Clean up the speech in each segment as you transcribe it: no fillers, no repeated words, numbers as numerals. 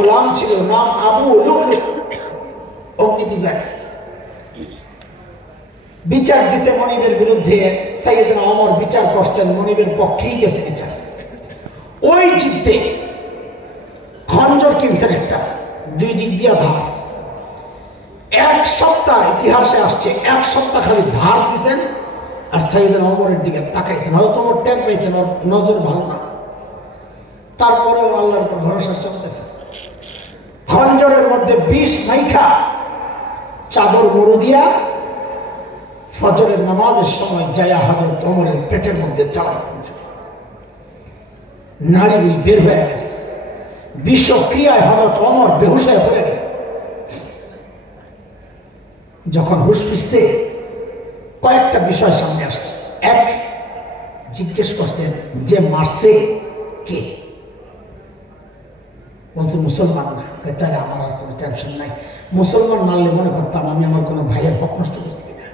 গোলাম ছিল, নাম আবু লুলু, অগ্নি পূজারী। বিচার দিছে মনিবের বিরুদ্ধে, সাইয়েদনা ওমর বিচার করছেন, মনিবের পক্ষেই গেছে বিচার। ওই জিততে খঞ্জর কিনছেন একটা, দুই দিক দিয়া ধার। এক সপ্তাহ ইতিহাসে আসছে, এক সপ্তাহ খালি ধার দিছেন আর সাইয়েদনা ওমরের দিকে তাকাইছেন। হয়তো ওমর টের পাইছেন, ওর নজর ভালো না, তারপরেও আল্লাহর উপর ভরসা চলতেছে। খঞ্জরের মধ্যে বিষ মাইখা চাদর মুড়ো দিয়া ফজরের নামাজের সময় যায়া হযরত ওমরের পেটের মধ্যে চালাইছেন। নারী বের হয়ে গেছে, বিষক্রিয়ায় হযরত ওমর বেহুশ হয়ে পড়ে গেছে। যখন হুশ ফিরছে, কয়েকটা বিষয় সামনে আসছে। এক, জিজ্ঞেস করছেন যে মারছে কে? বলছে মুসলমান না। তাহলে আমার আর কোনো টেনশন নাই, মুসলমান মারলে মনে করতাম আমি আমার কোনো ভাইয়ের হক নষ্ট করছি কিনা।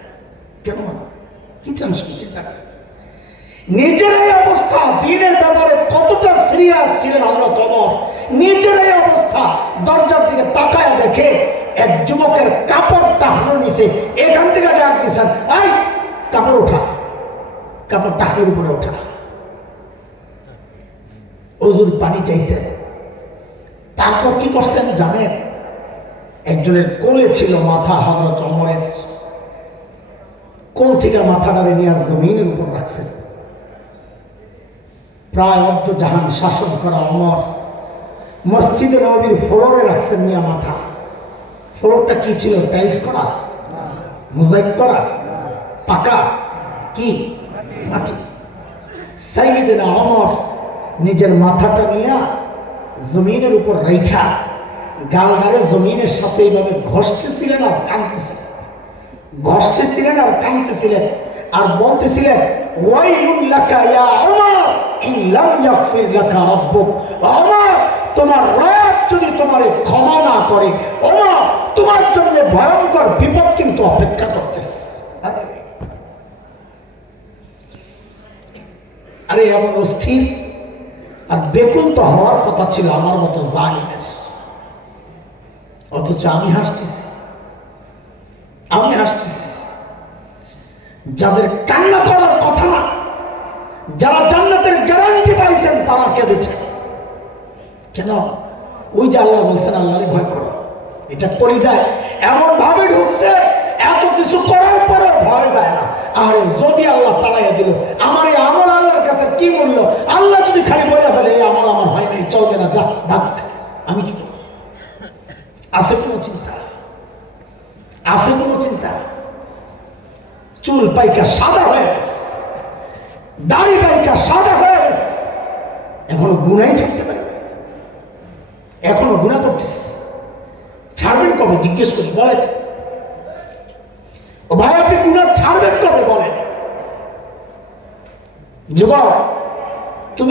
কেন কি টেনশন, চিন্তা করেন। নিজেরাই অবস্থা, দিনের ব্যাপারে কতটা সিরিয়াস ছিলেন হযরত ওমর, নিজেরাই অবস্থা। দরজার দিকে তাকায়া দেখে এক যুবকের কাপড়টা হাঁটুর নিচে, এখান থেকে ডাক দিয়েছেন, এই কাপড় ওঠা, কাপড়টা হাঁটুর উপরে ওঠা। ওযুর পানি চাইছেন। তারপর কি করছেন জানেন? একজনের কোলে ছিল মাথা, হযরত ওমরের কোল থেকে মাথাটারে নিয়ে জমিনের উপর রাখছেন। প্রায় অর্ধ জাহান শাসন করা ওমর মসজিদে নববীর ফ্লোরে রাখছেন নিয়ে মাথা। ফ্লোরটা কি ছিল? টাইলস করা, মোজাইক করা, পাকা, কি মাটি। সাইয়েদনা ওমর নিজের মাথাটা নিয়ে জমিনের উপর রেখা গালগারে জমিনের সাথে এইভাবে ঘষতেছিলেন আর কাঁদতেছিলেন, ঘষতেছিলেন আর কাঁদতেছিলেন, আর বলতেছিলেন, ওয়াইলুন লাকা ইয়া ওমর ইন লাম ইয়াগফির লাকা রাব্বুক। ওমর, তোমার রব যদি তোমারে ক্ষমা না করে, ওমর তোমার জন্য ভয়ঙ্কর বিপদ কিন্তু অপেক্ষা করতেছে। আরে এমন অস্থির আর বেকুল তো হওয়ার কথা ছিল আমার মতো জালিমের, অথচ আমি হাসতেছি, আমি হাসতেছি। যাদের কান্না করার কথা না, যারা জান্নাতের গ্যারান্টি পাইছেন, তারা কেঁদেছে। কেন? ওই যে আল্লাহ বলছেন আল্লাহরে ভয় করো, এটা করে যায় এমন ভাবে ঢুকছে, এত কিছু করার পরে ভয় যায় না। আর যদি আল্লাহ তাড়াইয়া দিল, আমার এই আমল আল্লাহর কাছে কি মূল্য? আল্লাহ যদি খালি বলে ফেলে এই আমল আমার হয় নাই, চলবে না, যা ভাগ, আমি কি করব? আছে কোনো চিন্তা? আছে কোনো চিন্তা? চুল পাইকা সাদা হয়ে গেছে, দাড়ি পাইকা সাদা হয়ে গেছে, এখনো গুনাই ছাড়তে পারে, এখনো গুনাহ করতেছে। ছাড়বেন কবে? জিজ্ঞেস করি, বলেন। ও ভাই, আপনি গুনাহ ছাড়বেন কবে বলেন? যুবক,